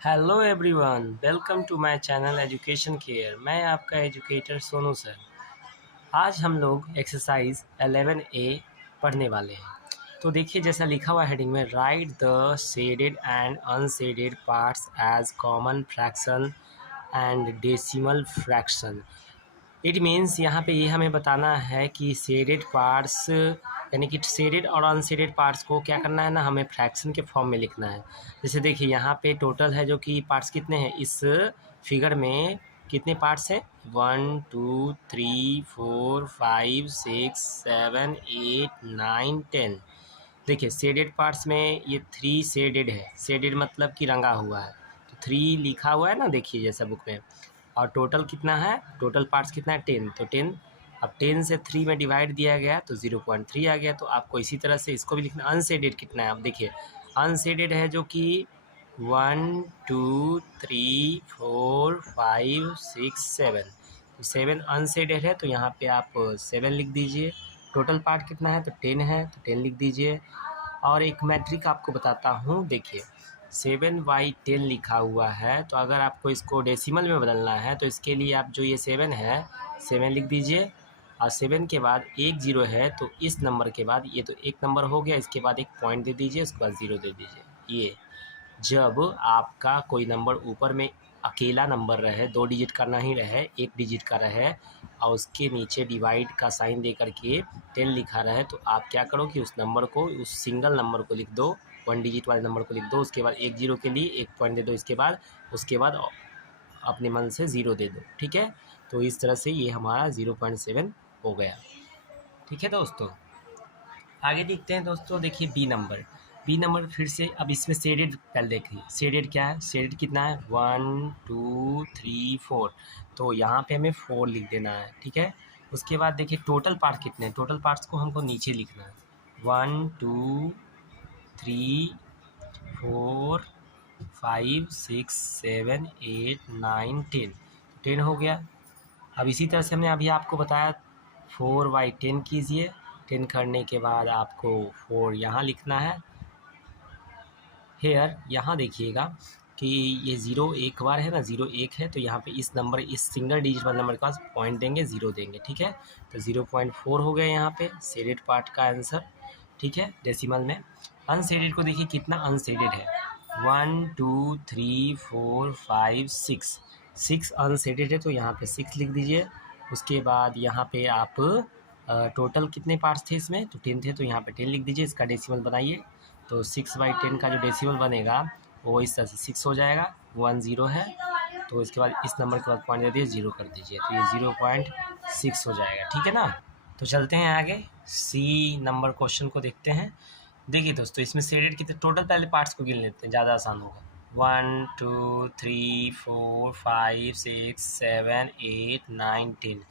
Hello everyone, welcome to my channel education care. मैं आपका educator Sonu sir. आज हम लोग एक्सरसाइज 11 ए पढ़ने वाले हैं। तो देखिए, जैसा लिखा हुआ हेडिंग में, write the shaded and unshaded parts as common fraction and decimal fraction. It means यहाँ पे ये हमें बताना है कि शेडेड पार्ट्स यानी कि शेडेड और अनशेडेड पार्ट्स को क्या करना है ना, हमें फ्रैक्शन के फॉर्म में लिखना है। जैसे देखिए, यहाँ पे टोटल है जो कि पार्ट्स कितने हैं इस फिगर में, कितने पार्ट्स हैं 1 2 3 4 5 6 7 8 9 10। देखिए, शेडेड पार्ट्स में ये 3 शेडेड है। शेडेड मतलब कि रंगा हुआ है, तो 3 लिखा हुआ है ना, देखिए जैसा बुक में। और टोटल कितना है, टोटल पार्ट्स कितना है 10, तो 10। अब 10 से 3 में डिवाइड दिया गया तो 0.3 आ गया। तो आपको इसी तरह से इसको भी लिखना। अनशेडेड कितना है, अब देखिए अनशेडेड है जो कि 1 2 3 4 5 6 7। तो 7 अनशेडेड है, तो यहाँ पे आप 7 लिख दीजिए। टोटल पार्ट कितना है, तो 10 है, तो 10 लिख दीजिए। और एक मैट्रिक आपको बताता हूँ, देखिए 7/10 लिखा हुआ है, तो अगर आपको इसको डेसिमल में बदलना है तो इसके लिए आप जो ये 7 है, 7 लिख दीजिए। और 7 के बाद एक ज़ीरो है, तो इस नंबर के बाद ये तो एक नंबर हो गया, इसके बाद एक पॉइंट दे दीजिए, उसके बाद ज़ीरो दे दीजिए। ये जब आपका कोई नंबर ऊपर में अकेला नंबर रहे, 2 डिजिट का नहीं रहे, 1 डिजिट का रहे, और उसके नीचे डिवाइड का साइन दे करके 10 लिखा रहे, तो आप क्या करो कि उस नंबर को, उस सिंगल नंबर को लिख दो, 1 डिजिट वाले नंबर को लिख दो, उसके बाद एक ज़ीरो के लिए एक पॉइंट दे दो, उसके बाद अपने मन से ज़ीरो दे दो। ठीक है, तो इस तरह से ये हमारा 0.7 हो गया। ठीक है दोस्तों, आगे देखते हैं दोस्तों। देखिए बी नंबर फिर से। अब इसमें शेडेड पहले देखिए, शेडेड क्या है, शेडेड कितना है 1 2 3 4, तो यहाँ पे हमें 4 लिख देना है। ठीक है, उसके बाद देखिए टोटल पार्ट कितने हैं, टोटल पार्ट्स को हमको नीचे लिखना है। 1 2 3 4 5 6 7 8 9 10, 10 हो गया। अब इसी तरह से हमने अभी आपको बताया 4/10 कीजिए। 10 करने के बाद आपको 4 यहाँ लिखना है। हेयर यहाँ देखिएगा कि ये ज़ीरो एक बार है ना, ज़ीरो एक है, तो यहाँ पे इस नंबर, इस सिंगल डिजिट वाले नंबर के पास पॉइंट देंगे, ज़ीरो देंगे। ठीक है, तो 0.4 हो गया यहाँ पे शेडेड पार्ट का आंसर। ठीक है, डेसिमल में। अनशेडेड को देखिए कितना अनशेडेड है, 1 2 3 4 5 6, 6 अनशेडेड है, तो यहाँ पे 6 लिख दीजिए। उसके बाद यहाँ पे आप टोटल कितने पार्ट्स थे इसमें, तो 10 थे, तो यहाँ पे 10 लिख दीजिए। इसका डेसिमल बनाइए, तो 6/10 का जो डेसिमल बनेगा वो इस तरह से 6 हो जाएगा। 1 ज़ीरो है, तो इसके बाद इस नंबर के बाद पॉइंट दे दिए, ज़ीरो कर दीजिए, तो ये 0.6 हो जाएगा। ठीक है ना, तो चलते हैं आगे, सी नंबर क्वेश्चन को देखते हैं। देखिए दोस्तों, इसमें शेडेड कितने, टोटल पहले पार्ट्स को गिन लेते हैं, ज़्यादा आसान होगा। 1 2 3 4 5 6 7 8 9 10,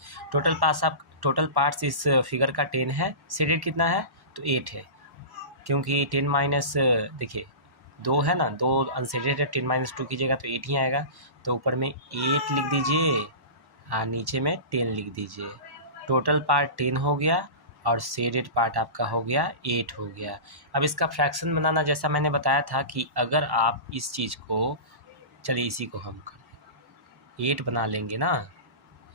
टोटल पार्ट्स इस फिगर का 10 है। शेडेड कितना है, तो 8 है, क्योंकि 10 माइनस, देखिए 2 है ना, 2 अनशेडेड है, 10 माइनस 2 कीजिएगा तो 8 ही आएगा। तो ऊपर में 8 लिख दीजिए, हाँ नीचे में 10 लिख दीजिए। टोटल पार्ट 10 हो गया और शेडेड पार्ट आपका हो गया 8 हो गया। अब इसका फ्रैक्शन बनाना, जैसा मैंने बताया था कि अगर आप इस चीज़ को, चलिए इसी को हम कर 8 बना लेंगे ना,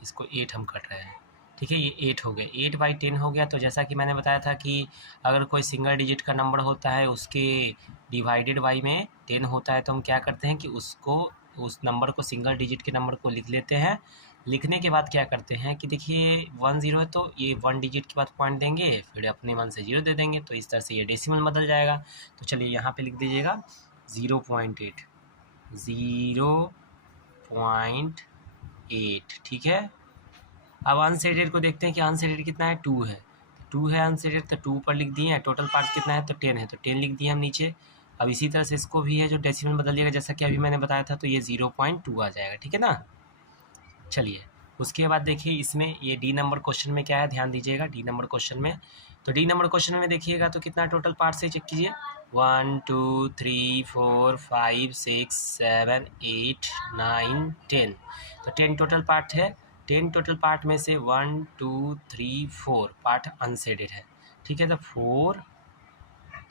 इसको 8 हम कर रहे हैं। ठीक है, ये 8 हो गया, 8/10 हो गया। तो जैसा कि मैंने बताया था कि अगर कोई सिंगल डिजिट का नंबर होता है, उसके डिवाइडेड बाई में 10 होता है, तो हम क्या करते हैं कि उसको, उस नंबर को, सिंगल डिजिट के नंबर को लिख लेते हैं। लिखने के बाद क्या करते हैं कि देखिए 1 ज़ीरो है, तो ये 1 डिजिट के बाद पॉइंट देंगे, फिर अपने मन से ज़ीरो दे देंगे, तो इस तरह से ये डेसिमल बदल जाएगा। तो चलिए यहाँ पे लिख दीजिएगा 0.8, 0.8। ठीक है, अब अनशेडेड को देखते हैं कि अनशेडेड कितना है, 2 है, 2 है अनशेडेड, तो 2 पर लिख दिए हैं। टोटल पार्ट्स कितना है, तो 10 है, तो 10 लिख दिए हम नीचे। अब इसी तरह से इसको भी है जो डेसिमल बदलिएगा, जैसा कि अभी मैंने बताया था, तो ये 0.2 आ जाएगा। ठीक है ना, चलिए उसके बाद देखिए इसमें ये डी नंबर क्वेश्चन में क्या है, ध्यान दीजिएगा। डी नंबर क्वेश्चन में, तो डी नंबर क्वेश्चन में देखिएगा तो कितना टोटल पार्ट से चेक कीजिए, 1 2 3 4 5 6 7 8 9 10, तो 10 टोटल पार्ट है। 10 टोटल पार्ट में से 1 2 3 4 पार्ट अनशेडेड है। ठीक है, तो 4,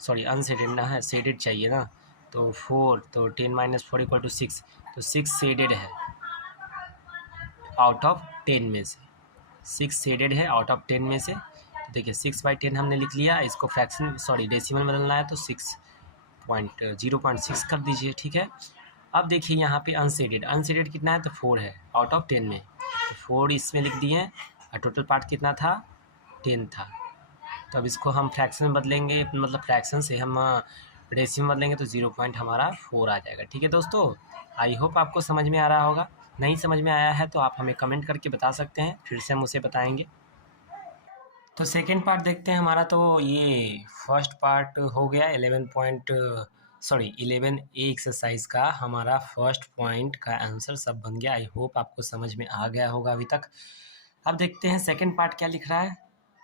सॉरी अनशेडेड ना है, शेडेड चाहिए ना, तो 4, तो 10 माइनस 4 इक्वल टू 6, तो 6 शेडेड है आउट ऑफ 10 में से, 6 शेडेड है आउट ऑफ 10 में से। तो देखिए 6/10 हमने लिख लिया, इसको फ्रैक्शन सॉरी डेसिमल बदलना है तो 0.6 कर दीजिए, ठीक है। अब देखिए यहाँ पे अनशेडेड, अनशेडेड कितना है तो 4 है आउट ऑफ 10 में, तो 4 इसमें लिख दिए और टोटल पार्ट कितना था 10 था। तो अब इसको हम फ्रैक्शन में बदलेंगे, मतलब फ्रैक्शन से हम डेसिमल बदलेंगे तो 0 हमारा 4 आ जाएगा, ठीक है दोस्तों। आई होप आपको समझ में आ रहा होगा, नहीं समझ में आया है तो आप हमें कमेंट करके बता सकते हैं, फिर से हम उसे बताएंगे। तो सेकेंड पार्ट देखते हैं हमारा, तो ये फर्स्ट पार्ट हो गया 11 ए एक्सरसाइज का हमारा फर्स्ट पॉइंट का आंसर सब बन गया। आई होप आपको समझ में आ गया होगा अभी तक। अब देखते हैं सेकेंड पार्ट क्या लिख रहा है,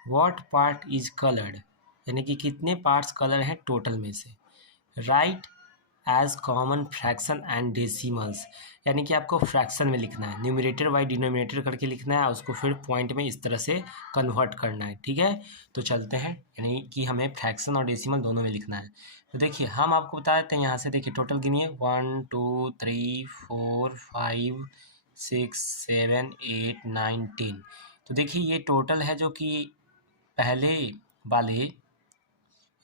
व्हाट पार्ट इज कलर्ड, यानी कि कितने पार्ट्स कलर हैं टोटल में से। Write as common fraction and decimals, यानी कि आपको फ्रैक्शन में लिखना है, न्यूमरेटर बाई डिनोमिनेटर करके लिखना है, उसको फिर पॉइंट में इस तरह से कन्वर्ट करना है, ठीक है। तो चलते हैं, यानी कि हमें फ्रैक्शन और डेसिमल दोनों में लिखना है। तो देखिए हम आपको बता देते हैं, यहाँ से देखिए टोटल गिनिए 1 2 3 4 5 6 7 8 9 10। तो देखिए ये टोटल है जो कि पहले वाले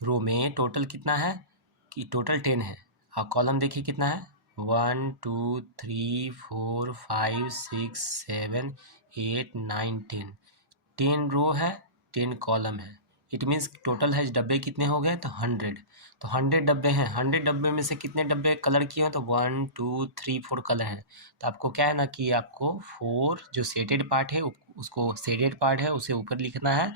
रो में टोटल कितना है कि टोटल 10 है, और कॉलम देखिए कितना है 1 2 3 4 5 6 7 8 9 10 रो है 10 कॉलम है। इट मीन्स टोटल है डब्बे कितने हो गए तो 100। तो 100 डब्बे हैं, 100 डब्बे में से कितने डब्बे कलर किए हैं तो 1 2 3 4 कलर हैं। तो आपको क्या है ना कि आपको 4 जो शेडेड पार्ट है उसको शेडेड पार्ट है उसे ऊपर लिखना है,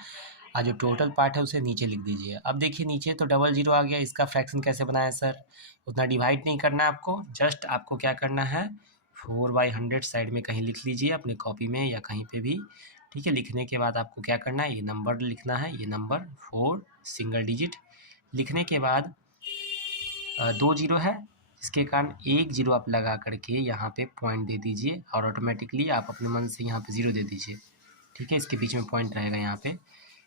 और जो टोटल पार्ट है उसे नीचे लिख दीजिए। अब देखिए नीचे तो 00 आ गया, इसका फ्रैक्शन कैसे बनाया सर, उतना डिवाइड नहीं करना है आपको, जस्ट आपको क्या करना है 4/100 साइड में कहीं लिख लीजिए अपने कॉपी में या कहीं पे भी, ठीक है। लिखने के बाद आपको क्या करना है, ये नंबर लिखना है, ये नंबर 4 सिंगल डिजिट लिखने के बाद 2 जीरो है, इसके कारण 1 जीरो आप लगा करके यहाँ पे पॉइंट दे दीजिए, और ऑटोमेटिकली आप अपने मन से यहाँ पे 0 दे दीजिए, ठीक है। इसके बीच में पॉइंट रहेगा यहाँ पे।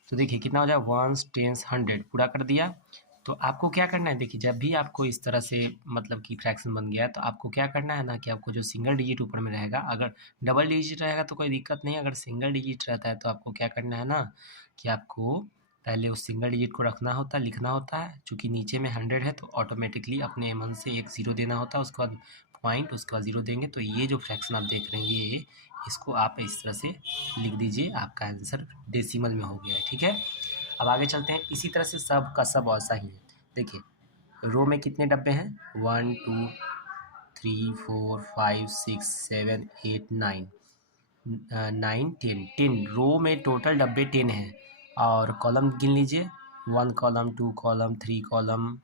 तो देखिए कितना हो जाए 1 10 100 पूरा कर दिया। तो आपको क्या करना है, देखिए जब भी आपको इस तरह से मतलब कि फ्रैक्शन बन गया तो आपको क्या करना है ना कि आपको जो सिंगल डिजिट ऊपर में रहेगा, अगर डबल डिजिट रहेगा तो कोई दिक्कत नहीं, अगर सिंगल डिजिट रहता है तो आपको क्या करना है ना कि आपको पहले उस सिंगल डिजिट को रखना होता है, लिखना होता है, चूँकि नीचे में 100 है तो ऑटोमेटिकली अपने मन से एक 0 देना होता है, उसके बाद पॉइंट, उसके बाद 0 देंगे। तो ये जो फ्रैक्शन आप देख रहे हैं ये, इसको आप इस तरह से लिख दीजिए, आपका आंसर डेसिमल में हो गया है, ठीक है। अब आगे चलते हैं, इसी तरह से सब का सब वैसा ही है। देखिए रो में कितने डब्बे हैं 1 2 3 4 5 6 7 8 9 9 10 रो में टोटल डब्बे 10 हैं, और कॉलम गिन लीजिए 1 कॉलम 2 कॉलम 3 कॉलम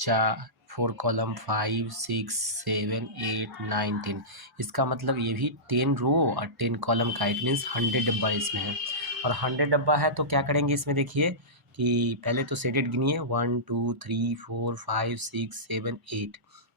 4 कॉलम 5 6 7 8 9 10। इसका मतलब ये भी 10 रो और 10 कॉलम का, इट मीन्स 100 डब्बा इसमें है। और 100 डब्बा है तो क्या करेंगे इसमें, देखिए कि पहले तो शेडेड गिनिए 1 2 3 4 5 6 7 8,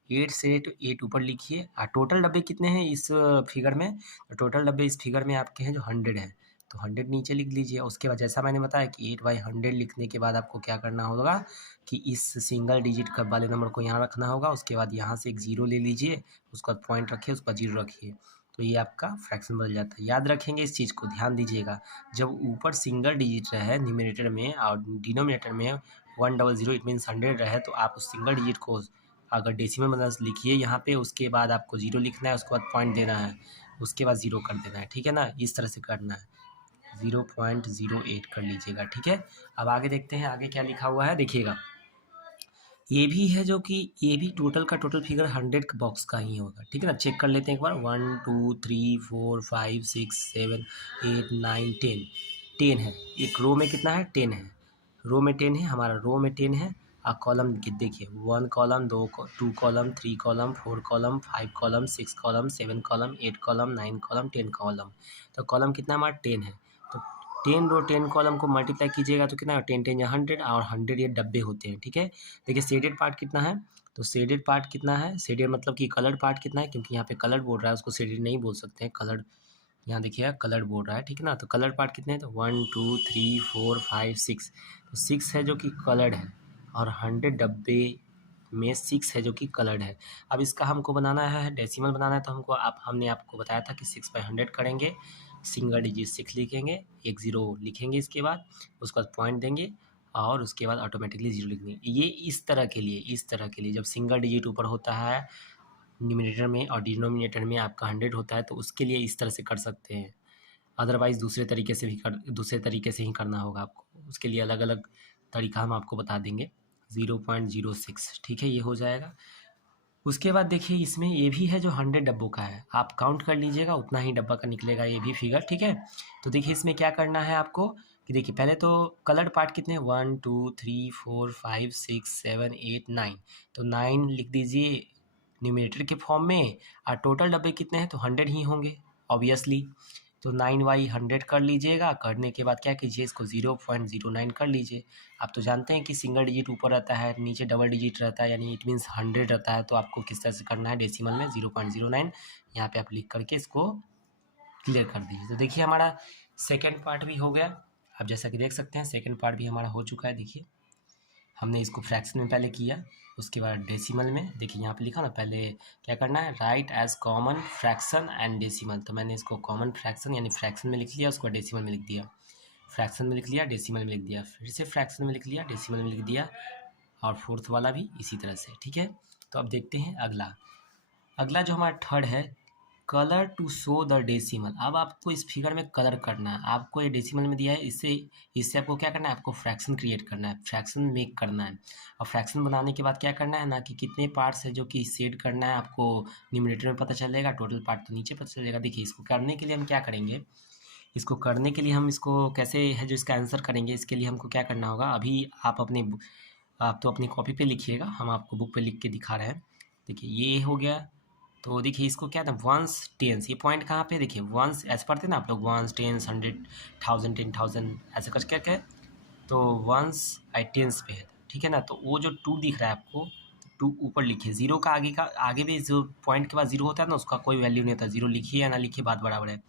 8 से तो 8 ऊपर लिखिए, और टोटल डब्बे कितने हैं इस फिगर में, तो टोटल डब्बे इस फिगर में आपके हैं जो 100 हैं, तो 100 नीचे लिख लीजिए। उसके बाद जैसा मैंने बताया कि 8/100 लिखने के बाद आपको क्या करना होगा कि इस सिंगल डिजिट का वाले नंबर को यहाँ रखना होगा, उसके बाद यहाँ से एक 0 ले लीजिए, उसका पॉइंट रखिए, उसका 0 रखिए, तो ये आपका फ्रैक्शन बदल जाता है। याद रखेंगे इस चीज़ को, ध्यान दीजिएगा, जब ऊपर सिंगल डिजिट रहे न्यूमरेटर में और डिनोमिनेटर में 100 इट मीन्स 100 रहे, तो आप उस सिंगल डिजिट को अगर डेसिमल में लिखिए यहाँ पे, उसके बाद आपको 0 लिखना है, उसके बाद पॉइंट देना है, उसके बाद 0 कर देना है, ठीक है ना, इस तरह से करना है, 0.08 कर लीजिएगा, ठीक है। अब आगे देखते हैं आगे क्या लिखा हुआ है, देखिएगा ये भी है जो कि ये भी टोटल का टोटल फिगर 100 का बॉक्स का ही होगा, ठीक है ना। चेक कर लेते हैं एक बार 1 2 3 4 5 6 7 8 9 10 है, एक रो में कितना है 10 है, रो में 10 है, हमारा रो में 10 है। और कॉलम देखिए 1 column 2 column 3 column 4 column 5 column 6 column 7 column 8 column 9 column 10 column, तो कॉलम कितना हमारा 10 है। तो 10 रो 10 कॉलम को मल्टीप्लाई कीजिएगा तो कितना 10 10 या 100, और 100 ये डब्बे होते हैं, ठीक है। देखिए शेडेड पार्ट कितना है, तो शेडेड पार्ट कितना है, शेडेड मतलब कि कलर्ड पार्ट कितना है, क्योंकि यहाँ पे कलर बोल रहा है, उसको शेडेड नहीं बोल सकते हैं, कलर्ड, यहाँ देखिएगा कलर बोल रहा है, ठीक है ना। तो कलर पार्ट कितने हैं तो 1 2 3 4 5 6, तो 6 है जो कि कलर्ड है, और 100 डब्बे में 6 है जो कि कलर्ड है। अब इसका हमको बनाना है डेसिमल बनाना है, तो हमने आपको बताया था कि 6/100 करेंगे, सिंगल डिजिट 6 लिखेंगे, एक ज़ीरो लिखेंगे, इसके बाद उसके बाद पॉइंट देंगे और उसके बाद ऑटोमेटिकली ज़ीरो लिख देंगे। ये इस तरह के लिए जब सिंगल डिजिट ऊपर होता है न्यूमरेटर में और डिनोमिनेटर में आपका 100 होता है, तो उसके लिए इस तरह से कर सकते हैं। अदरवाइज़ दूसरे तरीके से ही करना होगा आपको। उसके लिए अलग अलग तरीका हम आपको बता देंगे। 0.06 ठीक है, ये हो जाएगा। उसके बाद देखिए इसमें ये भी है जो 100 डब्बों का है, आप काउंट कर लीजिएगा उतना ही डब्बा का निकलेगा ये भी फिगर, ठीक है। तो देखिए इसमें क्या करना है आपको कि देखिए पहले तो कलर्ड पार्ट कितने 1 2 3 4 5 6 7 8 9, तो 9 लिख दीजिए न्यूमरेटर के फॉर्म में, और टोटल डब्बे कितने हैं तो 100 ही होंगे ऑब्वियसली। तो 9/100 कर लीजिएगा, करने के बाद क्या कीजिए इसको 0.09 कर लीजिए। आप तो जानते हैं कि सिंगल डिजिट ऊपर रहता है, नीचे डबल डिजिट रहता है, यानी इट मीन्स 100 रहता है। तो आपको किस तरह से करना है डेसिमल में 0.09 यहाँ पे आप लिख करके इसको क्लियर कर दीजिए। तो देखिए हमारा सेकेंड पार्ट भी हो गया। आप जैसा कि देख सकते हैं सेकेंड पार्ट भी हमारा हो चुका है। देखिए हमने इसको फ्रैक्शन में पहले किया, उसके बाद डेसिमल में। देखिए यहाँ पे लिखा ना, पहले क्या करना है write as common fraction and decimal, तो मैंने इसको कॉमन फ्रैक्शन यानी फ्रैक्शन में लिख लिया, उसको डेसिमल में लिख दिया, फ्रैक्शन में लिख लिया, डेसिमल में लिख दिया, फिर से फ्रैक्शन में लिख लिया, डेसिमल में लिख दिया, और फोर्थ वाला भी इसी तरह से, ठीक है। तो अब देखते हैं अगला जो हमारा थर्ड है colour to show the decimal. अब आपको इस फिगर में कलर करना है, आपको ये डेसिमल में दिया है, इससे आपको क्या करना है, आपको फ्रैक्शन क्रिएट करना है, फ्रैक्शन मेक करना है। और फ्रैक्शन बनाने के बाद क्या करना है ना कि कितने पार्ट्स है जो कि शेड करना है आपको न्यूमरेटर में पता चलेगा, टोटल पार्ट तो नीचे पता चलेगा। देखिए इसको करने के लिए हम क्या करेंगे, इसको करने के लिए हम इसको कैसे है जो इसका आंसर करेंगे, इसके लिए हमको क्या करना होगा, अभी आप तो अपनी कॉपी पे लिखिएगा, हम आपको बुक पे लिख के दिखा रहे हैं। देखिए ये हो गया। तो देखिए इसको क्या था वंस टेंस, ये पॉइंट कहाँ पे देखिए वंस ऐसे पढ़ते ना आप लोग, वंस टेंस 100 1000 10,000 ऐसे कर क्या तो वंस आई टेंस पे है, ठीक है ना। तो वो जो 2 दिख रहा है आपको, 2 ऊपर लिखिए, जीरो का आगे भी जो पॉइंट के बाद जीरो होता है ना उसका कोई वैल्यू नहीं होता, जीरो लिखिए या ना लिखिए बात बराबर है।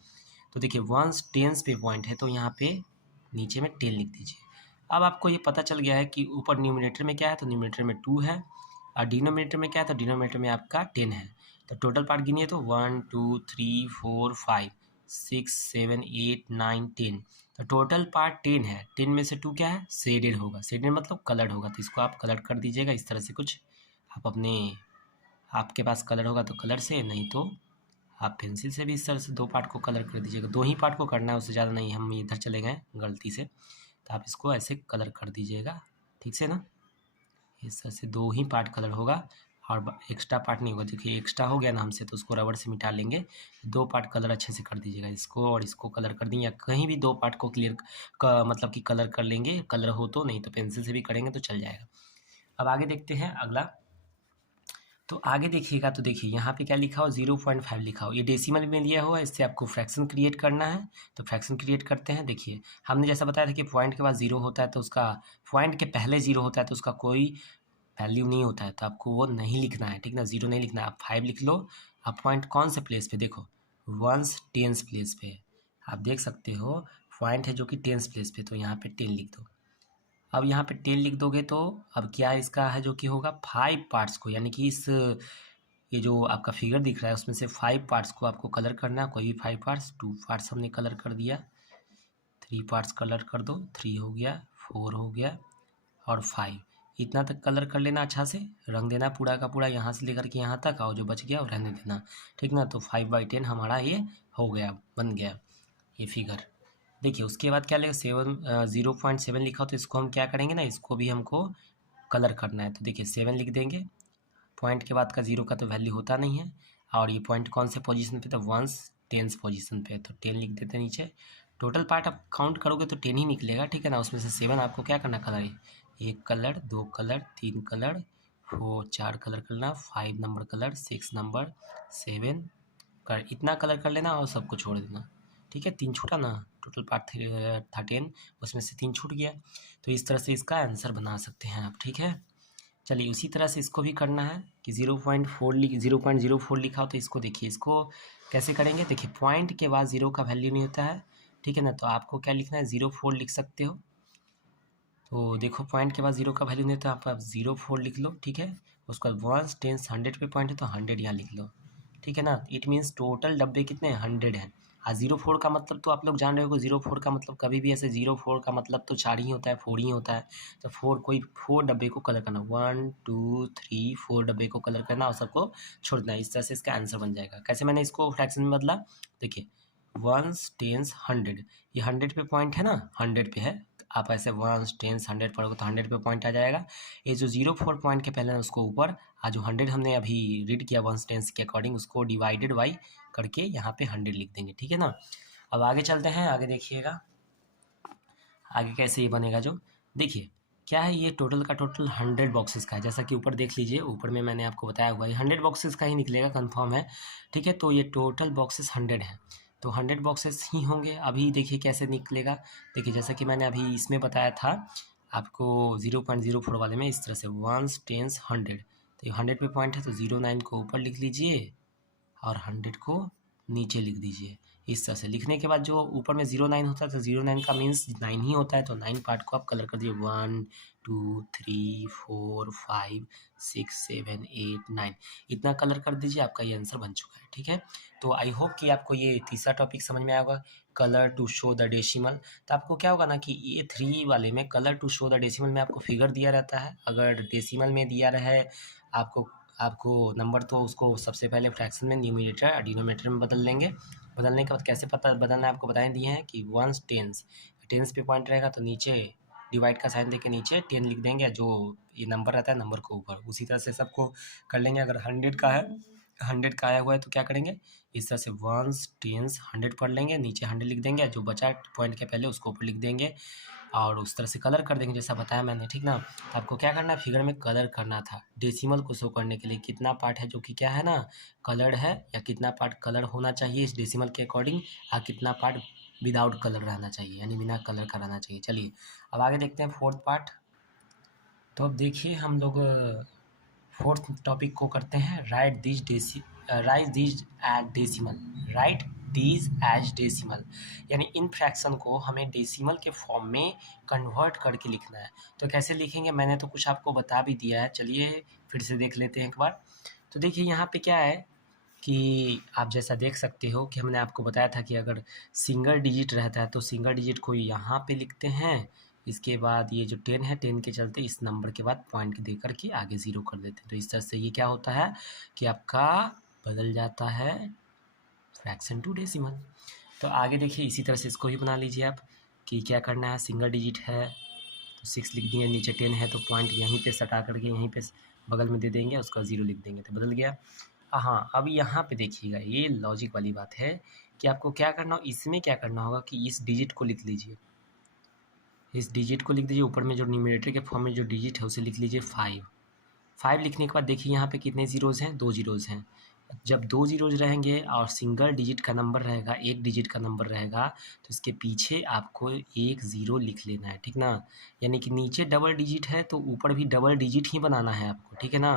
तो देखिए वंस टेंस पे पॉइंट है, तो यहाँ पे नीचे में 10 लिख दीजिए। अब आपको ये पता चल गया है कि ऊपर न्यूमरेटर में क्या है, तो न्यूमरेटर में 2 है, और डिनोमिनेटर में क्या है, तो डिनोमिनेटर में आपका 10 है। तो टोटल पार्ट गिनिए तो 1 2 3 4 5 6 7 8 9 10, तो टोटल पार्ट 10 है। 10 में से 2 क्या है, शेडेड होगा, शेडेड मतलब कलर्ड होगा, तो इसको आप कलर कर दीजिएगा इस तरह से कुछ। आप आपके पास कलर होगा तो कलर से, नहीं तो आप पेंसिल से भी इस तरह से 2 पार्ट को कलर कर दीजिएगा। 2 ही पार्ट को करना है, उससे ज़्यादा नहीं, हम इधर चले गए गलती से, तो आप इसको ऐसे कलर कर दीजिएगा, ठीक से ना। इस तरह से 2 ही पार्ट कलर होगा और एक्स्ट्रा पार्ट नहीं होगा। देखिए एक्स्ट्रा हो गया ना हमसे, तो उसको रबड़ से मिटा लेंगे। 2 पार्ट कलर अच्छे से कर दीजिएगा, इसको और इसको कलर कर देंगे, या कहीं भी 2 पार्ट को क्लियर मतलब कि कलर कर लेंगे, कलर हो तो, नहीं तो पेंसिल से भी करेंगे तो चल जाएगा। अब आगे देखते हैं अगला। तो आगे देखिएगा तो देखिए यहाँ पे क्या लिखा हो 0.5 लिखा हो, ये डेसिमल में लिया हुआ है, इससे आपको फ्रैक्शन क्रिएट करना है। तो फ्रैक्शन क्रिएट करते हैं। देखिए हमने जैसा बताया था कि पॉइंट के बाद जीरो होता है, तो उसका पॉइंट के पहले जीरो होता है तो उसका कोई वैल्यू नहीं होता है, तो आपको वो नहीं लिखना है, ठीक ना, जीरो नहीं लिखना है। आप 5 लिख लो। आप पॉइंट कौन से प्लेस पे, देखो वंस टेंस प्लेस पे आप देख सकते हो पॉइंट है जो कि टेंस प्लेस पे, तो यहाँ पे 10 लिख दो। अब यहाँ पे 10 लिख दोगे तो अब क्या इसका है जो कि होगा 5 पार्ट्स को, यानी कि ये जो आपका फिगर दिख रहा है उसमें से 5 पार्ट्स को आपको कलर करना है, कोई भी 5 पार्ट्स। 2 पार्ट्स हमने कलर कर दिया, 3 पार्ट्स कलर कर दो, 3 हो गया, 4 हो गया और 5, इतना तक कलर कर लेना, अच्छा से रंग देना पूरा का पूरा, यहाँ से लेकर के यहाँ तक, और जो बच गया वो रहने देना, ठीक ना। तो 5/10 हमारा ये हो गया, बन गया ये फिगर। देखिए उसके बाद क्या लेगा 0.7 लिखा हो, तो इसको हम क्या करेंगे ना, इसको भी हमको कलर करना है। तो देखिए 7 लिख देंगे, पॉइंट के बाद का जीरो का तो वैल्यू होता नहीं है, और ये पॉइंट कौन से पोजीशन पे था, वंस टेंस पोजीशन पे, तो 10 लिख देते हैं नीचे। टोटल पार्ट आप काउंट करोगे तो 10 ही निकलेगा, ठीक है ना। उसमें से 7 आपको क्या करना, कलर है, 1 कलर, 2 कलर, 3 कलर, 4 कलर करना, 5 नंबर कलर, 6 नंबर, 7 कर, इतना कलर कर लेना और सबको छोड़ देना, ठीक है। 3 छूटा ना, टोटल पार्ट 13, उसमें से 3 छूट गया। तो इस तरह से इसका आंसर बना सकते हैं आप, ठीक है। चलिए उसी तरह से इसको भी करना है कि 0.04 लिखा हो, तो इसको देखिए इसको कैसे करेंगे। देखिए पॉइंट के बाद जीरो का वैल्यू नहीं होता है, ठीक है ना, तो आपको क्या लिखना है 0.4 लिख सकते हो। तो देखो पॉइंट के बाद जीरो का वैल्यू नहीं होता, आप 0.4 लिख लो, ठीक है। उसके बाद वंस टेंस 100 पे पॉइंट है तो 100 यहाँ लिख लो, ठीक है ना। इट मीन्स टोटल डब्बे कितने हैं, 100 हैं। 04 का मतलब तो आप लोग जान रहे हो कि 04 का मतलब कभी भी ऐसे 04 का मतलब तो 4 ही होता है, 4 ही होता है। तो 4 डब्बे को कलर करना, 1 2 3 4 डब्बे को कलर करना और सबको छोड़ना, इस तरह से इसका आंसर बन जाएगा। कैसे मैंने इसको फ्रैक्शन में बदला, देखिए वंस टेंस 100, ये 100 पे पॉइंट है ना, 100 पे है, आप ऐसे वंस टेंस 100 पढ़ोगे तो 100 पे पॉइंट आ जाएगा। ये जो 04 पॉइंट के पहले है उसको ऊपर, आज जो 100 हमने अभी रीड किया वंस टेंस के अकॉर्डिंग, उसको डिवाइडेड बाई करके यहाँ पे 100 लिख देंगे, ठीक है ना। अब आगे चलते हैं, आगे देखिएगा आगे कैसे ये बनेगा। जो देखिए क्या है, ये टोटल का टोटल 100 बॉक्सेस का है, जैसा कि ऊपर देख लीजिए, ऊपर में मैंने आपको बताया हुआ है 100 बॉक्सेस का ही निकलेगा, कंफर्म है, ठीक है। तो ये टोटल बॉक्सेस 100 हैं, तो 100 बॉक्सेस ही होंगे। अभी देखिए कैसे निकलेगा, देखिए जैसा कि मैंने अभी इसमें बताया था आपको 0.04 वाले में, इस तरह से वंस टेंस 100, तो ये 100 पे पॉइंट है तो 09 को ऊपर लिख लीजिए और 100 को नीचे लिख दीजिए। इस तरह से लिखने के बाद जो ऊपर में 09 होता है तो 09 का मीन्स 9 ही होता है, तो 9 पार्ट को आप कलर कर दिए, 1 2 3 4 5 6 7 8 9, इतना कलर कर दीजिए, आपका ये आंसर बन चुका है, ठीक है। तो आई होप कि आपको ये तीसरा टॉपिक समझ में आया होगा, colour to show the decimal. तो आपको क्या होगा ना कि ये 3 वाले में colour to show the decimal में आपको फिगर दिया रहता है, अगर डेसिमल में दिया रहे आपको आपको नंबर, तो उसको सबसे पहले फ्रैक्शन में न्यूमरेटर और डिनोमिनेटर में बदल लेंगे। बदलने के बाद कैसे पता बदलना है आपको बताए दिए हैं कि वंस टेंस, टेंस पे पॉइंट रहेगा तो नीचे डिवाइड का साइन देके नीचे 10 लिख देंगे, जो ये नंबर रहता है नंबर को ऊपर, उसी तरह से सबको कर लेंगे। अगर 100 का है, 100 का आया हुआ है तो क्या करेंगे, इस तरह से वंस टेंस 100 पढ़ लेंगे, नीचे 100 लिख देंगे, जो बचा पॉइंट के पहले उसको ऊपर लिख देंगे और उस तरह से कलर कर देंगे जैसा बताया मैंने, ठीक ना। तो आपको क्या करना है, फिगर में कलर करना था डेसिमल को शो करने के लिए, कितना पार्ट है जो कि क्या है ना कलर्ड है, या कितना पार्ट कलर होना चाहिए इस डेसिमल के अकॉर्डिंग, और कितना पार्ट विदाउट कलर रहना चाहिए, यानी बिना कलर का रहना चाहिए। चलिए अब आगे देखते हैं फोर्थ पार्ट। तो अब देखिए हम लोग फोर्थ टॉपिक को करते हैं, write these at decimal, write these as decimal, यानी इन फ्रैक्शन को हमें डेसिमल के फॉर्म में कन्वर्ट करके लिखना है। तो कैसे लिखेंगे, मैंने तो कुछ आपको बता भी दिया है, चलिए फिर से देख लेते हैं एक बार। तो देखिए यहाँ पे क्या है कि आप जैसा देख सकते हो कि हमने आपको बताया था कि अगर सिंगल डिजिट रहता है तो सिंगल डिजिट को यहाँ पे लिखते हैं, इसके बाद ये जो 10 है 10 के चलते इस नंबर के बाद पॉइंट दे करके आगे 0 कर देते हैं। तो इस तरह से ये क्या होता है कि आपका बदल जाता है फ्रैक्शन टू डेसिमल। तो आगे देखिए इसी तरह से इसको भी बना लीजिए आप, कि क्या करना है, सिंगल डिजिट है तो 6 लिख दिए, नीचे 10 है तो पॉइंट यहीं पे सटा करके यहीं पे बगल में दे देंगे, उसका 0 लिख देंगे तो बदल गया। हाँ अब यहाँ पे देखिएगा ये लॉजिक वाली बात है कि आपको क्या करना हो, इसमें क्या करना होगा कि इस डिजिट को लिख लीजिए, इस डिजिट को लिख दीजिए, ऊपर में जो न्यूमरेटर के फॉर्म में जो डिजिट है उसे लिख लीजिए 5। 5 लिखने के बाद देखिए यहाँ पे कितने ज़ीरोज़ हैं, 2 ज़ीरोज़ हैं। जब 2 ज़ीरोज़ रहेंगे और सिंगल डिजिट का नंबर रहेगा, एक डिजिट का नंबर रहेगा, तो इसके पीछे आपको एक ज़ीरो लिख लेना है, ठीक ना। यानी कि नीचे डबल डिजिट है तो ऊपर भी डबल डिजिट ही बनाना है आपको, ठीक है ना।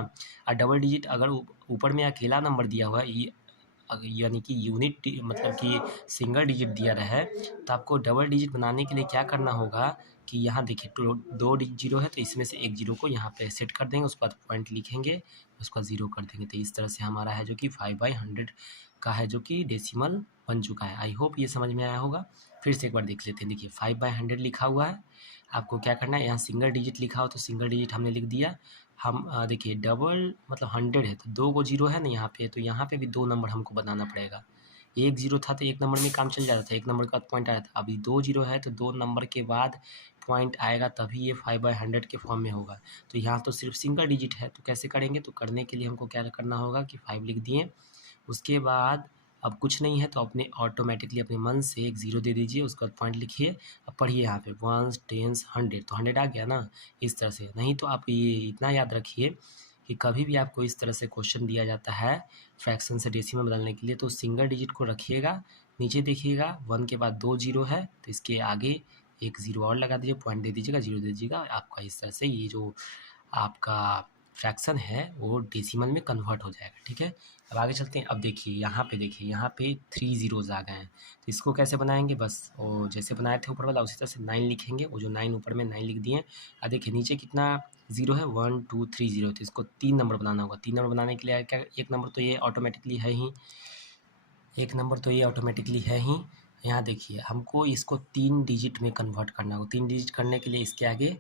और डबल डिजिट अगर ऊपर में अकेला नंबर दिया हुआ है, ये यानी कि यूनिट मतलब कि सिंगल डिजिट दिया रहे, तो आपको डबल डिजिट बनाने के लिए क्या करना होगा कि यहाँ देखिए दो जीरो है तो इसमें से एक जीरो को यहाँ पे सेट कर देंगे, उसके बाद पॉइंट लिखेंगे, उसका बाद 0 कर देंगे। तो इस तरह से हमारा है जो कि 5/100 का है, जो कि डेसिमल बन चुका है। आई होप ये समझ में आया होगा। फिर से एक बार देख लेते हैं, देखिए 5/100 लिखा हुआ है, आपको क्या करना है, यहाँ सिंगल डिजिट लिखा हो तो सिंगल डिजिट हमने लिख दिया। हम देखिए डबल मतलब 100 है तो 2 गो जीरो है ना यहाँ पे, तो यहाँ पे भी 2 नंबर हमको बनाना पड़ेगा। एक जीरो था तो एक नंबर में काम चल जाता था, एक नंबर के बाद पॉइंट आया था। अभी 2 जीरो है तो 2 नंबर के बाद पॉइंट आएगा, तभी ये 5/100 के फॉर्म में होगा। तो यहाँ तो सिर्फ सिंगल डिजिट है, तो कैसे करेंगे, तो करने के लिए हमको क्या करना होगा कि 5 लिख दिए, उसके बाद अब कुछ नहीं है तो अपने ऑटोमेटिकली अपने मन से एक ज़ीरो दे दीजिए, उसके बाद पॉइंट लिखिए। अब पढ़िए यहाँ पे वंस टेंस 100, तो 100 आ गया ना, इस तरह से। नहीं तो आप ये इतना याद रखिए कि कभी भी आपको इस तरह से क्वेश्चन दिया जाता है फ्रैक्शन से डेसिमल बदलने के लिए, तो सिंगल डिजिट को रखिएगा, नीचे देखिएगा 1 के बाद 2 जीरो है तो इसके आगे एक ज़ीरो और लगा दीजिए, पॉइंट दे दीजिएगा, 0 दे दीजिएगा, आपका इस तरह से ये जो आपका फ्रैक्शन है वो डेसिमल में कन्वर्ट हो जाएगा, ठीक है। अब आगे चलते हैं। अब देखिए यहाँ पे 3 ज़ीरोज़ आ गए हैं, तो इसको कैसे बनाएंगे, बस वो जैसे बनाए थे ऊपर वाला उसी तरह से 9 लिखेंगे। वो जो 9 ऊपर में 9 लिख दिए। अब देखिए नीचे कितना ज़ीरो है, 1 2 3 ज़ीरो, तो इसको 3 नंबर बनाना होगा। 3 नंबर बनाने के लिए क्या, एक नंबर तो ये ऑटोमेटिकली है ही, यहाँ देखिए हमको इसको 3 डिजिट में कन्वर्ट करना होगा। 3 डिजिट करने के लिए इसके आगे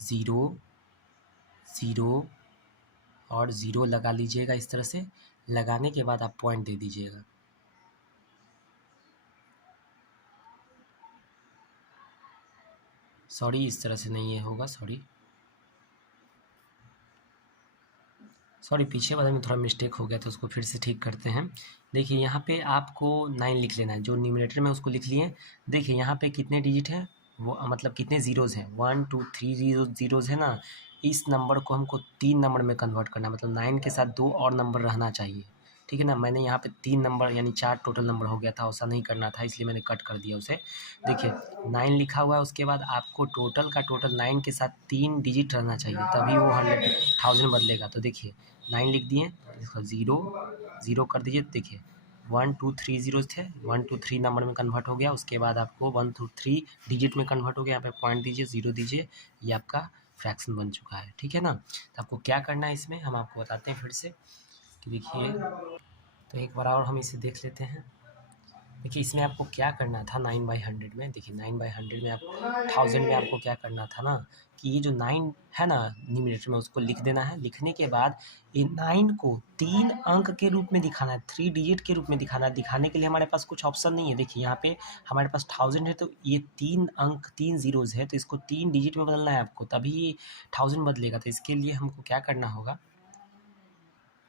0 0 और 0 लगा लीजिएगा। इस तरह से लगाने के बाद आप पॉइंट दे दीजिएगा। सॉरी, इस तरह से नहीं ये होगा, सॉरी पीछे वाले में थोड़ा मिस्टेक हो गया, तो उसको फिर से ठीक करते हैं। देखिए यहाँ पे आपको 9 लिख लेना है, जो न्यूमरेटर में उसको लिख लिए। देखिए यहाँ पे कितने डिजिट हैं, वो मतलब कितने ज़ीरोज़ हैं, 1 2 3 ज़ीरोज़ है ना। इस नंबर को हमको 3 नंबर में कन्वर्ट करना है, मतलब 9 के साथ 2 और नंबर रहना चाहिए, ठीक है ना। मैंने यहाँ पे 3 नंबर यानी 4 टोटल नंबर हो गया था, ऐसा नहीं करना था, इसलिए मैंने कट कर दिया उसे। देखिए 9 लिखा हुआ है, उसके बाद आपको टोटल का टोटल 9 के साथ 3 डिजिट रहना चाहिए, तभी वो 1000 बदलेगा। तो देखिए 9 लिख दिए, इसको 0 0 कर दीजिए। देखिए 1 2 3 ज़ीरोज़ थे, 1 2 3 नंबर में कन्वर्ट हो गया। उसके बाद आपको 1 2 3 डिजिट में कन्वर्ट हो गया। यहाँ पे पॉइंट दीजिए, 0 दीजिए, ये आपका फ्रैक्शन बन चुका है, ठीक है ना। तो आपको क्या करना है इसमें, हम आपको बताते हैं फिर से कि देखिए, तो एक बार और हम इसे देख लेते हैं। देखिए इसमें आपको क्या करना था 9/100 में, देखिए 9/100 में आप 1000 में आपको क्या करना था ना, कि ये जो 9 है ना न्यूमरेटर में, उसको लिख देना है। लिखने के बाद ये 9 को 3 अंक के रूप में दिखाना है, 3 डिजिट के रूप में दिखाना है। दिखाने के लिए हमारे पास कुछ ऑप्शन नहीं है। देखिए यहाँ पे हमारे पास 1000 है, तो ये 3 अंक 3 ज़ीरोज़ है, तो इसको 3 डिजिट में बदलना है आपको, तभी ये 1000 बदलेगा। तो इसके लिए हमको क्या करना होगा,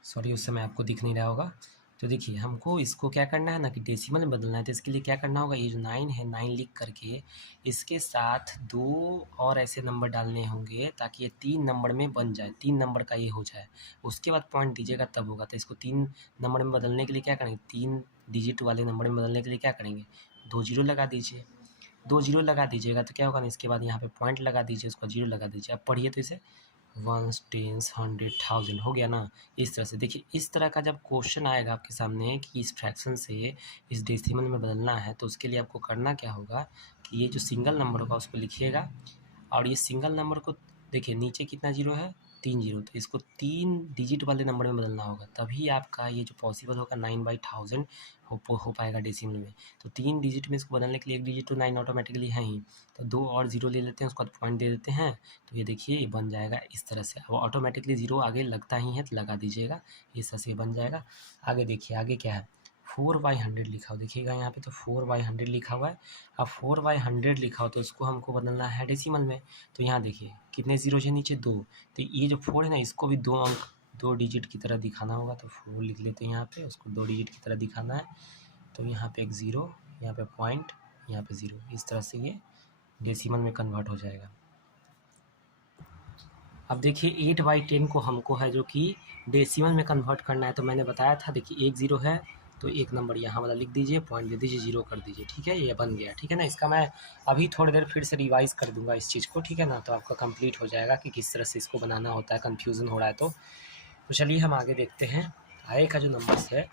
सॉरी उस समय आपको दिख नहीं रहा होगा। तो देखिए हमको इसको क्या करना है ना, कि डेसिमल में बदलना है। तो इसके लिए क्या करना होगा, ये जो 9 है, 9 लिख करके इसके साथ 2 और ऐसे नंबर डालने होंगे, ताकि ये 3 नंबर में बन जाए, 3 नंबर का ये हो जाए। उसके बाद पॉइंट दीजिएगा तब होगा। तो इसको 3 नंबर में बदलने के लिए क्या करेंगे, 3 डिजिट वाले नंबर में बदलने के लिए क्या करेंगे, 2 ज़ीरो लगा दीजिए। 2 ज़ीरो लगा दीजिएगा तो क्या होगा ना, इसके बाद यहाँ पे पॉइंट लगा दीजिए, उसको 0 लगा दीजिए। अब पढ़िए तो इसे, 1 10 100 1000 हो गया ना। इस तरह से देखिए, इस तरह का जब क्वेश्चन आएगा आपके सामने कि इस फ्रैक्शन से इस डेसिमल में बदलना है, तो उसके लिए आपको करना क्या होगा कि ये जो सिंगल नंबर होगा उसको लिखिएगा, और ये सिंगल नंबर को देखिए नीचे कितना जीरो है, 3 जीरो, तो इसको 3 डिजिट वाले नंबर में बदलना होगा, तभी आपका ये जो पॉसिबल होगा 9/1000 हो पाएगा डेसिमल में। तो 3 डिजिट में इसको बदलने के लिए 1 डिजिट तो 9 ऑटोमेटिकली है ही, तो 2 और 0 ले लेते हैं, उसको पॉइंट दे देते हैं। तो ये देखिए ये बन जाएगा इस तरह से। वो ऑटोमेटिकली 0 आगे लगता ही है, तो लगा दीजिएगा, इस तरह से बन जाएगा। आगे देखिए, आगे क्या है, 4/100 लिखा हो, देखिएगा यहाँ पे तो 4/100 लिखा हुआ है। अब 4/100 लिखा हो तो उसको हमको बदलना है डेसिमल में। तो यहाँ देखिए कितने ज़ीरो है नीचे, 2। तो ये जो 4 है ना, इसको भी 2 अंक 2 डिजिट की तरह दिखाना होगा। तो 4 लिख लेते हैं यहाँ पे, उसको 2 डिजिट की तरह दिखाना है। तो यहाँ पे एक 0, यहाँ पे पॉइंट, यहाँ पे 0, इस तरह से ये डेसिमल में कन्वर्ट हो जाएगा। अब देखिए 8/10 को हमको है जो कि डेसिमल में कन्वर्ट करना है। तो मैंने बताया था, देखिए 1 ज़ीरो है, तो एक नंबर यहाँ वाला लिख दीजिए, पॉइंट दे दीजिए, 0 कर दीजिए, ठीक है, ये बन गया, ठीक है ना। इसका मैं अभी थोड़ी देर फिर से रिवाइज़ कर दूंगा इस चीज़ को, ठीक है ना, तो आपका कंप्लीट हो जाएगा कि किस तरह से इसको बनाना होता है, कन्फ्यूज़न हो रहा है तो चलिए हम आगे देखते हैं। आए का जो नंबर्स है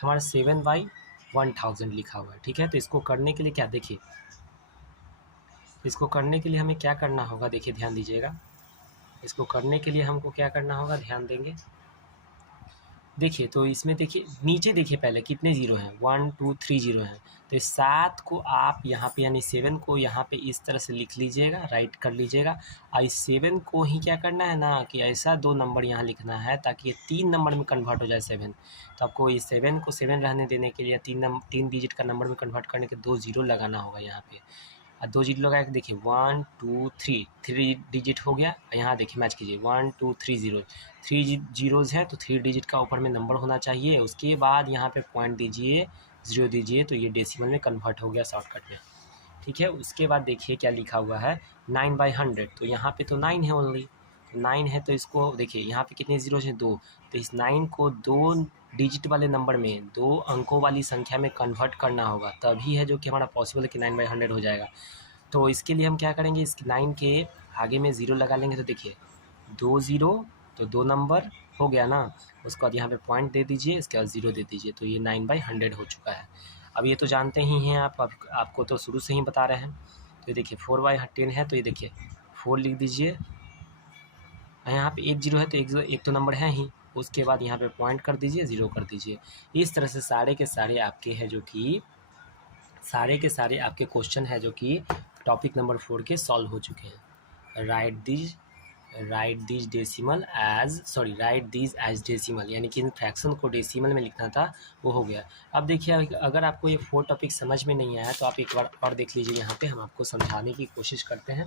हमारा 7/1000 लिखा हुआ है, ठीक है। तो इसको करने के लिए क्या, देखिए इसको करने के लिए हमें क्या करना होगा, देखिए ध्यान दीजिएगा। इसको करने के लिए हमको क्या करना होगा, ध्यान देंगे। देखिए तो इसमें देखिए नीचे देखिए पहले कितने ज़ीरो हैं, 1 2 3 ज़ीरो हैं। तो इस 7 को आप यहाँ पे यानी 7 को यहाँ पे इस तरह से लिख लीजिएगा, राइट कर लीजिएगा। और इस 7 को ही क्या करना है ना, कि ऐसा 2 नंबर यहाँ लिखना है ताकि ये 3 नंबर में कन्वर्ट हो जाए 7। तो आपको इस 7 को 7 रहने देने के लिए 3 डिजिट का नंबर में कन्वर्ट करने के 2 ज़ीरो लगाना होगा यहाँ पे। और 2 डिजिट लगा के देखिए 1 2 3 3 डिजिट हो गया। यहाँ देखिए मैच कीजिए 1 2 3 ज़ीरो, 3 ज़ीरोज़ है तो 3 डिजिट का ऊपर में नंबर होना चाहिए। उसके बाद यहाँ पे पॉइंट दीजिए, 0 दीजिए, तो ये डेसिमल में कन्वर्ट हो गया शॉर्टकट में, ठीक है। उसके बाद देखिए क्या लिखा हुआ है, 9/100, तो यहाँ पे तो 9 है ओनली, 9 है तो इसको देखिए यहाँ पे कितने ज़ीरो है, 2। तो इस 9 को 2 डिजिट वाले नंबर में, 2 अंकों वाली संख्या में कन्वर्ट करना होगा, तभी है जो कि हमारा पॉसिबल है कि 9/100 हो जाएगा। तो इसके लिए हम क्या करेंगे, इस 9 के आगे में 0 लगा लेंगे। तो देखिए 2 ज़ीरो तो 2 नंबर, हो गया ना। उसके बाद यहाँ पे पॉइंट दे दीजिए, इसके बाद 0 दे दीजिए, तो ये 9/100 हो चुका है। अब ये तो जानते ही हैं आप, आपको तो शुरू से ही बता रहे हैं। तो ये देखिए 4/10 है, तो ये देखिए 4 लिख दीजिए, यहाँ पे 1 0 है तो एक तो नंबर है ही, उसके बाद यहाँ पे पॉइंट कर दीजिए, 0 कर दीजिए। इस तरह से सारे के सारे आपके हैं जो कि सारे के सारे आपके क्वेश्चन है जो कि टॉपिक नंबर 4 के सॉल्व हो चुके हैं। राइट दीज एज डेसिमल, यानी कि इन फ्रैक्शन को डेसिमल में लिखना था, वो हो गया। अब देखिए, अगर आपको ये 4 टॉपिक समझ में नहीं आया तो आप एक बार और देख लीजिए, यहाँ पे हम आपको समझाने की कोशिश करते हैं,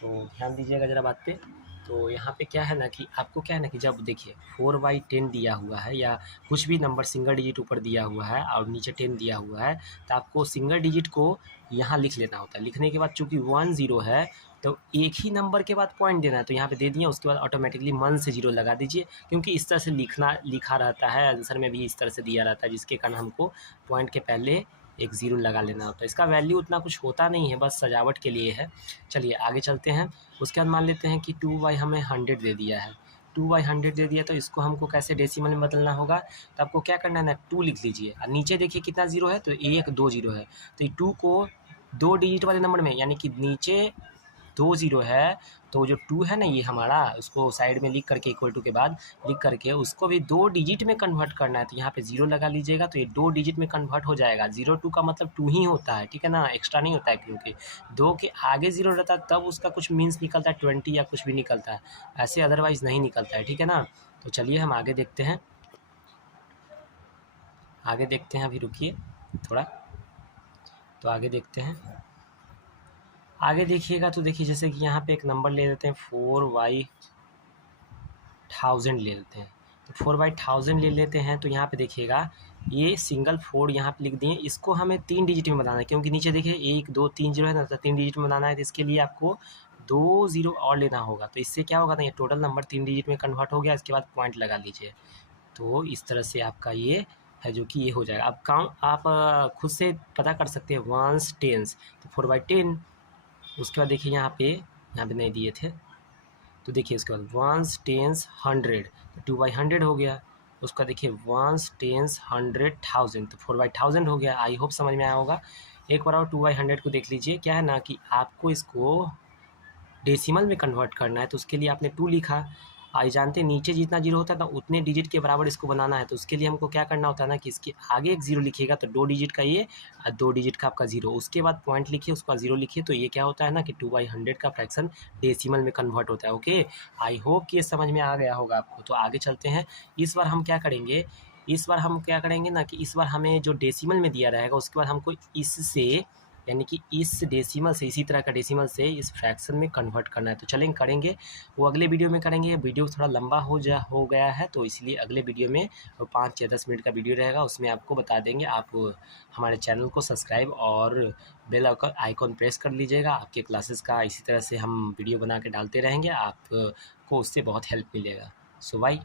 तो ध्यान दीजिएगा ज़रा बात पे। तो यहाँ पे क्या है ना कि आपको क्या है ना कि जब देखिए 4/10 दिया हुआ है या कुछ भी नंबर सिंगल डिजिट ऊपर दिया हुआ है और नीचे 10 दिया हुआ है, तो आपको सिंगल डिजिट को यहाँ लिख लेना होता है। लिखने के बाद चूँकि 1 0 है तो एक ही नंबर के बाद पॉइंट देना है, तो यहाँ पे दे दिया, उसके बाद ऑटोमेटिकली मन से 0 लगा दीजिए, क्योंकि इस तरह से लिखा रहता है, आंसर में भी इस तरह से दिया रहता है, जिसके कारण हमको पॉइंट के पहले एक 0 लगा लेना होता है। इसका वैल्यू उतना कुछ होता नहीं है, बस सजावट के लिए है। चलिए आगे चलते हैं। उसके बाद मान लेते हैं कि 2 हमें 100 दे दिया है, 2/100 दे दिया, तो इसको हमको कैसे डेसिमल में बदलना होगा। तो आपको क्या करना है ना, 2 लिख लीजिए और नीचे देखिए कितना 0 है, तो 1 2 0 है, तो ये 2 को 2 डिजिट वाले नंबर में, यानी कि नीचे 2 0 है, तो जो 2 है ना ये हमारा, उसको साइड में लिख करके इक्वल टू के बाद लिख करके उसको भी 2 डिजिट में कन्वर्ट करना है, तो यहाँ पे 0 लगा लीजिएगा, तो ये 2 डिजिट में कन्वर्ट हो जाएगा। 0 2 का मतलब 2 ही होता है, ठीक है ना, एक्स्ट्रा नहीं होता है, क्योंकि 2 के आगे 0 रहता है तब उसका कुछ मीन्स निकलता है, 20 या कुछ भी निकलता है, ऐसे अदरवाइज़ नहीं निकलता है, ठीक है ना। तो चलिए हम आगे देखते हैं, अभी रुकिए थोड़ा, तो आगे देखते हैं। आगे देखिएगा तो देखिए जैसे कि यहाँ पे एक नंबर ले लेते हैं, 4/1000 ले लेते हैं, तो 4/1000 ले लेते हैं, तो यहाँ पे देखिएगा ये सिंगल 4 यहाँ पे लिख दिए, इसको हमें 3 डिजिट में बनाना है, क्योंकि नीचे देखिए 1 2 3 0 है ना, तो 3 डिजिट में बनाना है, तो इसके लिए आपको 2 0 और लेना होगा, तो इससे क्या होगा ना, ये टोटल नंबर 3 डिजिट में कन्वर्ट हो गया। इसके बाद पॉइंट लगा लीजिए, तो इस तरह से आपका ये है जो कि ये हो जाएगा। अब आप खुद से पता कर सकते हैं, 1s 10s, तो 4/10। उसके बाद देखिए यहाँ पे नहीं दिए थे, तो देखिए उसके बाद 1s 10s 100, तो 2/100 हो गया। उसका देखिए 1s 10s 100,000, तो 4/1000 हो गया। आई होप समझ में आया होगा। एक बार और 2/100 को देख लीजिए, क्या है ना कि आपको इसको डेसिमल में कन्वर्ट करना है, तो उसके लिए आपने 2 लिखा। आज जानते हैं नीचे जितना 0 होता है ना उतने डिजिट के बराबर इसको बनाना है, तो उसके लिए हमको क्या करना होता है ना कि इसके आगे एक 0 लिखिएगा, तो 2 डिजिट का ये और 2 डिजिट का आपका 0, उसके बाद पॉइंट लिखिए, उसके बाद 0 लिखिए, तो ये क्या होता है ना कि 2/100 का फ्रैक्शन डेसिमल में कन्वर्ट होता है। ओके, आई होप कि ये समझ में आ गया होगा आपको। तो आगे चलते हैं। इस बार हम क्या करेंगे ना कि इस बार हमें जो डेसिमल में दिया रहेगा उसके बाद हमको इससे, यानी कि इस डेसिमल से, इसी तरह का डेसिमल से इस फ्रैक्शन में कन्वर्ट करना है। तो चलेंगे, करेंगे, वो अगले वीडियो में करेंगे। वीडियो थोड़ा लंबा हो गया है, तो इसलिए अगले वीडियो में 5 या 10 मिनट का वीडियो रहेगा, उसमें आपको बता देंगे। आप हमारे चैनल को सब्सक्राइब और बेल आइकॉन प्रेस कर लीजिएगा। आपके क्लासेस का इसी तरह से हम वीडियो बना के डालते रहेंगे, आपको उससे बहुत हेल्प मिलेगा। सो बाय।